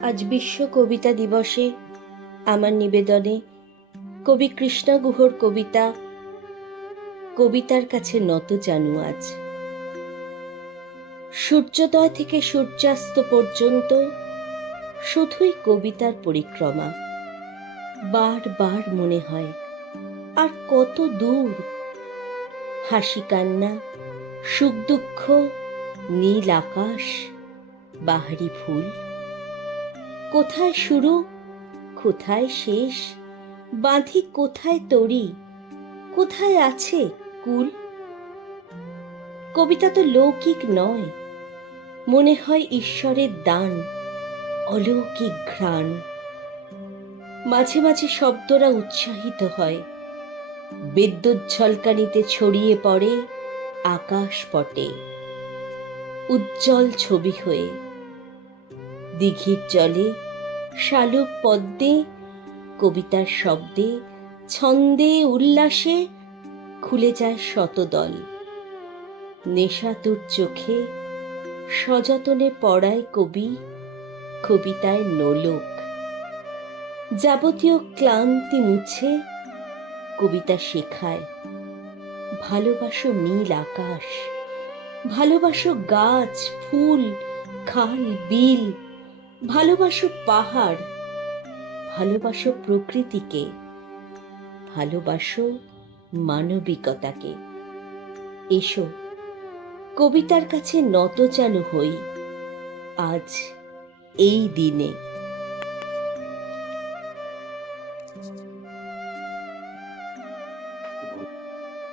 আজ বিশ্ব কবিতা দিবসে আমার নিবেদনে কবি কৃষ্ণা গুহর কবিতা কবিতার কাছে নত জানু। আজ সূর্যোদয় থেকে সূর্যাস্ত পর্যন্ত শুধুই কবিতার পরিক্রমা। বারবার মনে হয় আর কত দূর। হাসি কান্না, সুখ দুঃখ, নীল আকাশ, বাহারি ফুল, কোথায় শুরু কোথায় শেষ, বাঁধি কোথায় তরি, কোথায় আছে কুল। কবিতা তো লৌকিক নয়, মনে হয় ঈশ্বরের দান, অলৌকিক ঘ্রাণ। মাঝে মাঝে শব্দরা উৎসাহিত হয়, বিদ্যুৎ ঝলকানিতে ছড়িয়ে পড়ে আকাশ পটে, উজ্জ্বল ছবি হয়ে। দিঘির জলে শালুক পদ্মে কবিতার শব্দে, ছন্দে, উল্লাসে খুলে যায় শতদল। নেশাতুর চোখে সযতনে পড়ায় কবি কবিতায় নোলক। যাবতীয় ক্লান্তি মুছে কবিতা শেখায়, ভালোবাসো নীল আকাশ, ভালোবাসো গাছ, ফুল, খাল, বিল, ভালোবাসো পাহাড়, ভালোবাসো প্রকৃতিকে, ভালোবাসো মানবিকতাকে। এসো কবিতার কাছে নতজানু হই আজ এই দিনে।